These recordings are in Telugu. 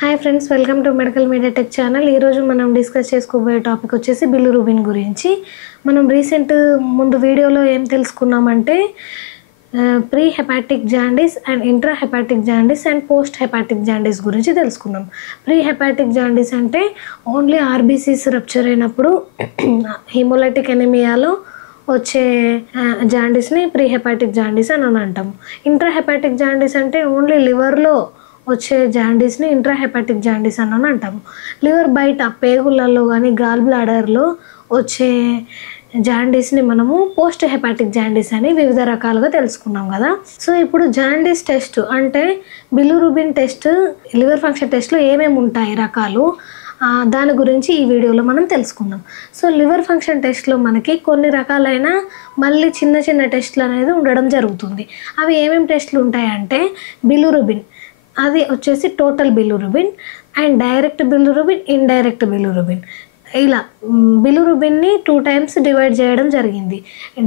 Hi friends, welcome to medical media tech channel. ఈరోజు మనం డిస్కస్ చేసుకోబోయే టాపిక్ వచ్చేసి బిలిరూబిన్ గురించి. మనం ముందు వీడియోలో ఏం తెలుసుకున్నామంటే pre hepatic jaundice and intra hepatic jaundice and post hepatic jaundice గురించి తెలుసుకున్నాం. ప్రీ హెపాటిక్ జాండీస్ అంటే ఓన్లీ ఆర్బీసీస్ రప్చర్ అయినప్పుడు హిమోలైటిక్ ఎనిమియాలో వచ్చే జాండీస్ని ప్రీ హెపాటిక్ జాండీస్ అని అంటాము. ఇంట్రా హెపాటిక్ జాండీస్ అంటే ఓన్లీ లివర్లో వచ్చే జాండీస్ని ఇంట్రా హెపాటిక్ జాండీస్ అని అంటాము. లివర్ బయట పేగులలో కానీ గాల్ బ్లాడర్లో వచ్చే జాండీస్ని మనము పోస్ట్ హెపాటిక్ జాండీస్ అని వివిధ రకాలుగా తెలుసుకున్నాం కదా. సో ఇప్పుడు జాండీస్ టెస్ట్ అంటే బిలిరూబిన్ టెస్ట్, లివర్ ఫంక్షన్ టెస్ట్లో ఏమేమి ఉంటాయి రకాలు, దాని గురించి ఈ వీడియోలో మనం తెలుసుకుందాం. సో లివర్ ఫంక్షన్ టెస్ట్లో మనకి కొన్ని రకాలైన మళ్ళీ చిన్న చిన్న టెస్ట్లు అనేది ఉండడం జరుగుతుంది. అవి ఏమేమి టెస్ట్లు ఉంటాయంటే బిలిరూబిన్, అది వచ్చేసి total bilirubin and direct bilirubin, indirect bilirubin. ఇలా బిలిరూబిన్ని 2 times డివైడ్ చేయడం జరిగింది,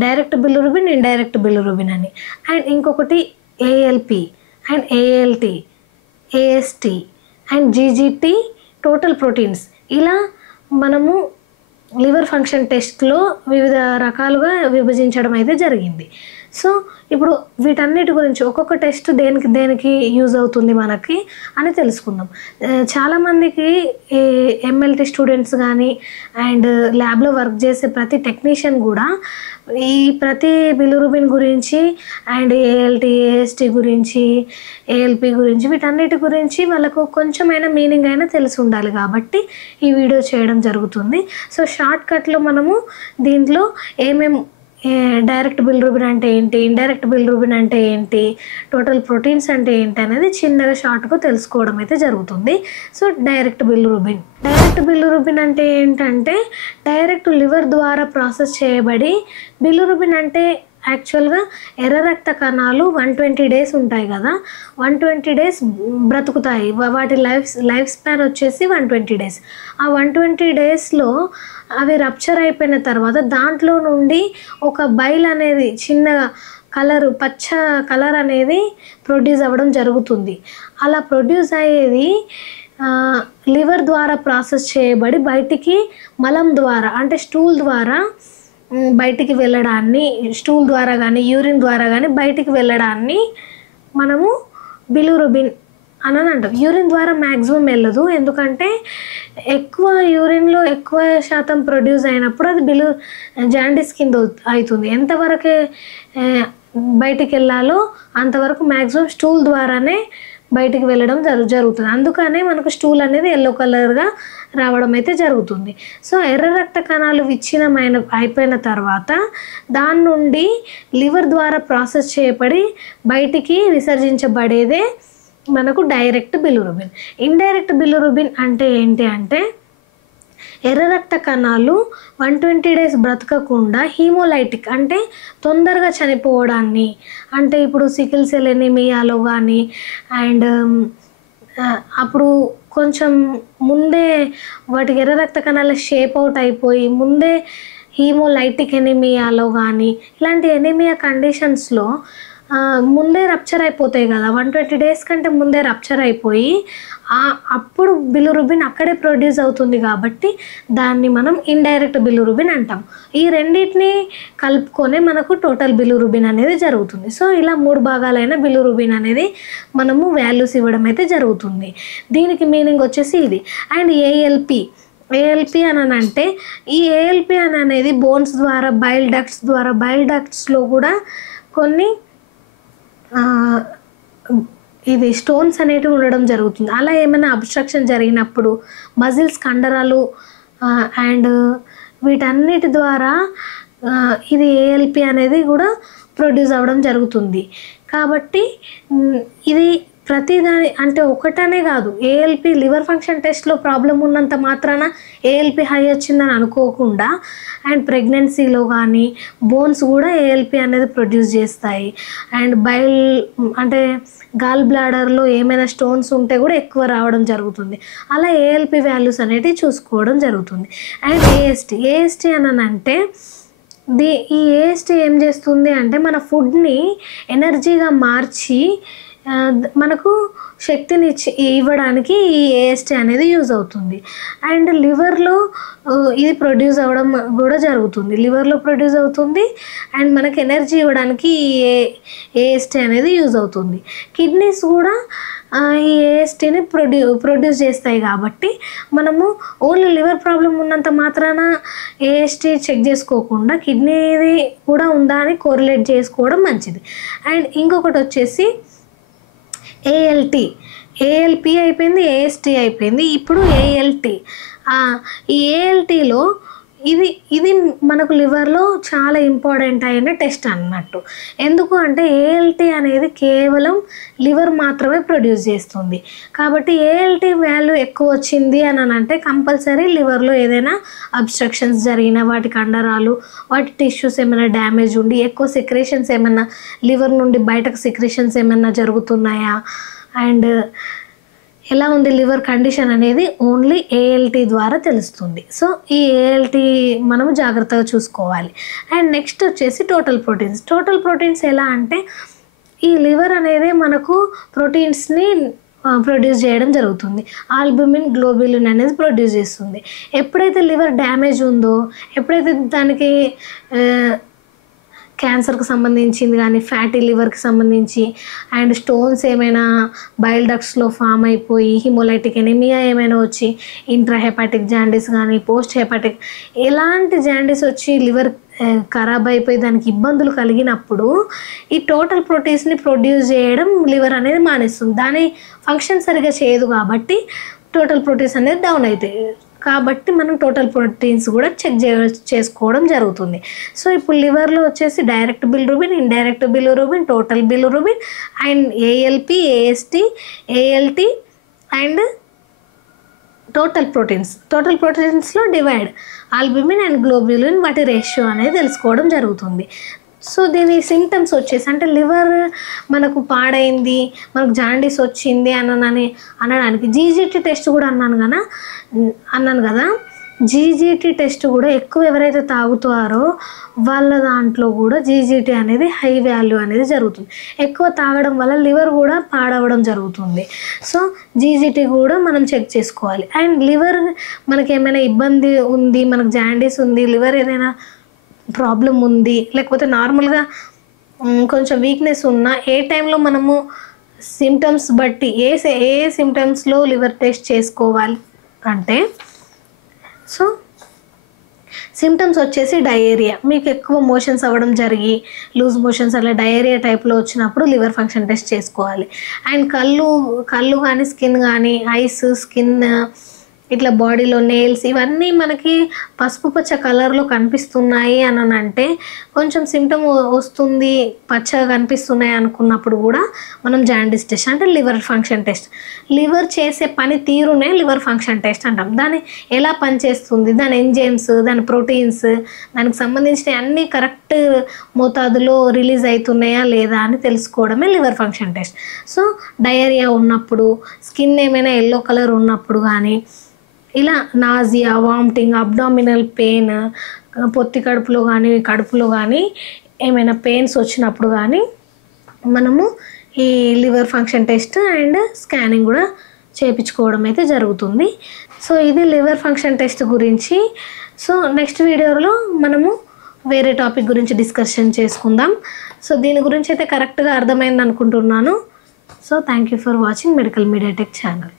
డైరెక్ట్ బిలిరూబిన్, ఇండైరెక్ట్ బిలిరూబిన్ అని. అండ్ ఇంకొకటి ALP and ALT, AST and GGT, total proteins. ఇలా మనము లివర్ ఫంక్షన్ టెస్ట్లో వివిధ రకాలుగా విభజించడం అయితే జరిగింది. సో ఇప్పుడు వీటన్నిటి గురించి ఒక్కొక్క టెస్ట్ దేనికి యూజ్ అవుతుంది మనకి అని తెలుసుకుందాం. చాలామందికి ఎంఎల్టీ స్టూడెంట్స్ కానీ అండ్ ల్యాబ్లో వర్క్ చేసే ప్రతి టెక్నీషియన్ కూడా ఈ ప్రతి బిలిరూబిన్ గురించి అండ్ ఏఎల్టీ, ఏఎస్టీ గురించి, ఏఎల్పి గురించి, వీటన్నిటి గురించి వాళ్ళకు కొంచెమైనా మీనింగ్ అయినా తెలిసి ఉండాలి కాబట్టి ఈ వీడియో చేయడం జరుగుతుంది. సో షార్ట్ కట్లో మనము దీంట్లో ఏమేమి డైరెక్ట్ బిలిరూబిన్ అంటే ఏంటి, ఇండైరెక్ట్ బిలిరూబిన్ అంటే ఏంటి, టోటల్ ప్రోటీన్స్ అంటే ఏంటి అనేది చిన్నగా షార్ట్గా తెలుసుకోవడం అయితే జరుగుతుంది. సో డైరెక్ట్ బిలిరూబిన్ అంటే ఏంటంటే డైరెక్ట్ లివర్ ద్వారా ప్రాసెస్ చేయబడి, బిలిరూబిన్ అంటే యాక్చువల్గా ఎర్ర రక్త కణాలు 120 days ఉంటాయి కదా, 120 days బ్రతుకుతాయి. వాటి లైఫ్ స్పాన్ వచ్చేసి 120 days. ఆ 120 daysలో అవి రప్చర్ అయిపోయిన తర్వాత దాంట్లో నుండి ఒక బైల్ అనేది చిన్నగా పచ్చ కలర్ అనేది ప్రొడ్యూస్ అవ్వడం జరుగుతుంది. అలా ప్రొడ్యూస్ అయ్యేది లివర్ ద్వారా ప్రాసెస్ చేయబడి బయటికి మలం ద్వారా అంటే స్టూల్ ద్వారా బయటికి వెళ్ళడాన్ని, స్టూల్ ద్వారా కానీ యూరిన్ ద్వారా కానీ బయటికి వెళ్ళడాన్ని మనము బిలిరూబిన్ అని అంటాం. యూరిన్ ద్వారా మ్యాక్సిమం వెళ్ళదు, ఎందుకంటే ఎక్కువ యూరిన్లో ఎక్కువ శాతం ప్రొడ్యూస్ అయినప్పుడు అది జాండీస్ కింద అవుతుంది. ఎంతవరకు బయటికి వెళ్ళాలో అంతవరకు మ్యాక్సిమం స్టూల్ ద్వారానే బయటికి వెళ్ళడం జరుగుతుంది. అందుకనే మనకు స్టూల్ అనేది ఎల్లో కలర్గా రావడం అయితే జరుగుతుంది. సో ఎర్ర రక్త కణాలు అయిపోయిన తర్వాత దాని నుండి లివర్ ద్వారా ప్రాసెస్ చేయబడి బయటికి విసర్జించబడేదే మనకు డైరెక్ట్ బిలిరూబిన్. ఇండైరెక్ట్ బిలిరూబిన్ అంటే ఏంటి అంటే ఎర్ర రక్త కణాలు 120 days బ్రతకకుండా హీమోలైటిక్ అంటే తొందరగా చనిపోవడాన్ని, అంటే ఇప్పుడు సికిల్ సెల్ ఎనీమియాలో కానీ అండ్ అప్పుడు కొంచెం ముందే వాటికి ఎర్ర రక్త కణాల షేప్ అవుట్ అయిపోయి ముందే హీమోలైటిక్ ఎనీమియాలో కానీ ఇలాంటి ఎనీమియా కండిషన్స్లో ముందే రప్చర్ అయిపోతాయి కదా, 120 days కంటే ముందే రప్చర్ అయిపోయి అప్పుడు బిలిరూబిన్ అక్కడే ప్రొడ్యూస్ అవుతుంది కాబట్టి దాన్ని మనం ఇండైరెక్ట్ బిలిరూబిన్ అంటాం. ఈ రెండింటిని కలుపుకొనే మనకు టోటల్ బిలిరూబిన్ అనేది జరుగుతుంది. సో ఇలా 3 భాగాలైన బిలిరూబిన్ అనేది మనము వాల్యూస్ ఇవ్వడం అయితే జరుగుతుంది. దీనికి మీనింగ్ వచ్చేసి ఇది. అండ్ ఏఎల్పి అని అంటే ఈ ఏఎల్పి అనేది బోన్స్ ద్వారా బైల్ డక్ట్స్లో కూడా కొన్ని ఇది స్టోన్స్ అనేటివి ఉండడం జరుగుతుంది. అలా ఏమైనా అబ్స్ట్రక్షన్ జరిగినప్పుడు మజిల్స్, కండరాలు అండ్ వీటన్నిటి ద్వారా ఇది ఏఎల్పి అనేది కూడా ప్రొడ్యూస్ అవ్వడం జరుగుతుంది. కాబట్టి ఇది ప్రతిదాని అంటే ఒకటనే కాదు, ఏఎల్పి లివర్ ఫంక్షన్ టెస్ట్లో ప్రాబ్లం ఉన్నంత మాత్రాన ఏఎల్పి హై వచ్చిందని అనుకోకుండా అండ్ ప్రెగ్నెన్సీలో కానీ బోన్స్ కూడా ఏఎల్పి అనేది ప్రొడ్యూస్ చేస్తాయి. అండ్ అంటే గాల్ బ్లాడర్లో ఏమైనా స్టోన్స్ ఉంటే కూడా ఎక్కువ రావడం జరుగుతుంది. అలా ఏఎల్పి వాల్యూస్ అనేటివి చూసుకోవడం జరుగుతుంది. అండ్ ఏఎస్టి అని అంటే ఈ ఏఎస్టి ఏం చేస్తుంది అంటే మన ఫుడ్ని ఎనర్జీగా మార్చి మనకు శక్తిని ఇవ్వడానికి ఈ ఏఎస్టీ అనేది యూజ్ అవుతుంది. అండ్ లివర్లో ఇది ప్రొడ్యూస్ అవ్వడం కూడా జరుగుతుంది. లివర్లో ప్రొడ్యూస్ అవుతుంది అండ్ మనకి ఎనర్జీ ఇవ్వడానికి ఈ ఏఎస్టీ అనేది యూజ్ అవుతుంది. కిడ్నీస్ కూడా ఈ ఏఎస్టీని ప్రొడ్యూస్ చేస్తాయి కాబట్టి మనము ఓన్లీ లివర్ ప్రాబ్లం ఉన్నంత మాత్రాన ఏఎస్టీ చెక్ చేసుకోకుండా కిడ్నీది కూడా ఉందా అని కోరిలేట్ చేసుకోవడం మంచిది. అండ్ ఇంకొకటి వచ్చేసి ఏఎల్పి అయిపోయింది, ఏఎస్టీ అయిపోయింది, ఇప్పుడు ఏఎల్టీ. ఈ ఏఎల్టీలో ఇది మనకు లివర్లో చాలా ఇంపార్టెంట్ అయిన టెస్ట్ అన్నట్టు. ఎందుకు అంటే ఏఎల్టీ అనేది కేవలం లివర్ మాత్రమే ప్రొడ్యూస్ చేస్తుంది. కాబట్టి ఏఎల్టీ వాల్యూ ఎక్కువ వచ్చింది అని అంటే కంపల్సరీ లివర్లో ఏదైనా అబ్స్ట్రక్షన్స్ జరిగిన, వాటి కండరాలు, వాటి టిష్యూస్ ఏమైనా డ్యామేజ్ ఉండి ఎక్కువ సెక్రేషన్స్ ఏమైనా లివర్ నుండి బయటకు సెక్రేషన్స్ ఏమైనా జరుగుతున్నాయా అండ్ ఎలా ఉంది లివర్ కండిషన్ అనేది ఓన్లీ ఏఎల్టీ ద్వారా తెలుస్తుంది. సో ఈ ఏఎల్టీ మనము జాగ్రత్తగా చూసుకోవాలి. అండ్ నెక్స్ట్ వచ్చేసి టోటల్ ప్రోటీన్స్ ఎలా అంటే ఈ లివర్ అనేది మనకు ప్రోటీన్స్ని ప్రొడ్యూస్ చేయడం జరుగుతుంది. ఆల్బుమిన్, గ్లోబులిన్ అనేది ప్రొడ్యూస్ చేస్తుంది. ఎప్పుడైతే లివర్ డ్యామేజ్ ఉందో, ఎప్పుడైతే దానికి క్యాన్సర్కి సంబంధించింది కానీ ఫ్యాటీ లివర్కి సంబంధించి అండ్ స్టోన్స్ ఏమైనా బైల్ డక్ట్స్లో ఫామ్ అయిపోయి హిమోలైటిక్ ఎనిమియా ఏమైనా వచ్చి ఇంట్రా హెపాటిక్ జాండీస్ కానీ పోస్ట్ హెపాటిక్ ఎలాంటి జాండీస్ వచ్చి లివర్ ఖరాబ్ అయిపోయి దానికి ఇబ్బందులు కలిగినప్పుడు ఈ టోటల్ ప్రోటీన్స్ని ప్రొడ్యూస్ చేయడం లివర్ అనేది మానేస్తుంది. దాని ఫంక్షన్ సరిగా చేయదు కాబట్టి టోటల్ ప్రోటీన్స్ అనేది డౌన్ అవుతాయి. కాబట్టి మనం టోటల్ ప్రోటీన్స్ కూడా చెక్ చేసుకోవడం జరుగుతుంది. సో ఇప్పుడు లివర్లో వచ్చేసి direct bilirubin, indirect bilirubin, total bilirubin and ALP, AST, ALT and total ప్రోటీన్స్లో డివైడ్ ఆల్బుమిన్ అండ్ గ్లోబులిన్ వాటి రేషియో అనేది తెలుసుకోవడం జరుగుతుంది. సో దీని సిమ్టమ్స్ వచ్చేసి అంటే లివర్ మనకు పాడైంది, మనకు జాండీస్ వచ్చింది అనడానికి జీజీటీ టెస్ట్ కూడా అన్నాను కదా జీజీటీ టెస్ట్ కూడా ఎక్కువ ఎవరైతే తాగుతారో వాళ్ళ దాంట్లో కూడా జీజీటీ అనేది హై వాల్యూ అనేది జరుగుతుంది. ఎక్కువ తాగడం వల్ల లివర్ కూడా పాడవడం జరుగుతుంది. సో జీజీటీ కూడా మనం చెక్ చేసుకోవాలి. అండ్ లివర్ మనకి ఏమైనా ఇబ్బంది ఉంది, మనకు జాండీస్ ఉంది, లివర్ ఏదైనా ప్రాబ్లం ఉంది, లేకపోతే నార్మల్గా కొంచెం వీక్నెస్ ఉన్నా ఏ టైంలో మనము సిమ్టమ్స్ బట్టి ఏ సిమ్టమ్స్లో లివర్ టెస్ట్ చేసుకోవాలి అంటే సో సిమ్టమ్స్ వచ్చేసి డయేరియా, మీకు ఎక్కువ మోషన్స్ అవ్వడం జరిగి లూజ్ మోషన్స్ అలా డయేరియా టైప్లో వచ్చినప్పుడు లివర్ ఫంక్షన్ టెస్ట్ చేసుకోవాలి. అండ్ కళ్ళు కానీ స్కిన్ కానీ ఐస్, స్కిన్ ఇట్లా బాడీలో నెయిల్స్ ఇవన్నీ మనకి పసుపు పచ్చ కలర్లో కనిపిస్తున్నాయి అని అంటే కొంచెం సిమ్టమ్ వస్తుంది, పచ్చగా కనిపిస్తున్నాయి అనుకున్నప్పుడు కూడా మనం జాండీస్ టెస్ట్ అంటే లివర్ ఫంక్షన్ టెస్ట్. లివర్ చేసే పని తీరునే లివర్ ఫంక్షన్ టెస్ట్ అంటాం. దాన్ని ఎలా పనిచేస్తుంది, దాని ఎంజైమ్స్, దాని ప్రోటీన్స్, దానికి సంబంధించిన అన్నీ కరెక్ట్ మోతాదులో రిలీజ్ అవుతున్నాయా లేదా అని తెలుసుకోవడమే liver function test. So diarrhoea ఉన్నప్పుడు, స్కిన్ ఏమైనా ఎల్లో కలర్ ఉన్నప్పుడు కానీ ఇలా నాజియా, వామిటింగ్, అబ్డామినల్ పెయిన్, పొత్తి కడుపులో కానీ ఏమైనా పెయిన్స్ వచ్చినప్పుడు కానీ మనము ఈ liver function test and scanning కూడా చేయించుకోవడం అయితే జరుగుతుంది. సో ఇది లివర్ ఫంక్షన్ టెస్ట్ గురించి. సో నెక్స్ట్ వీడియోలో మనము వేరే టాపిక్ గురించి డిస్కషన్ చేసుకుందాం. సో దీని గురించి అయితే కరెక్ట్గా అర్థమైంది అనుకుంటున్నాను. So thank you for watching medical media tech channel.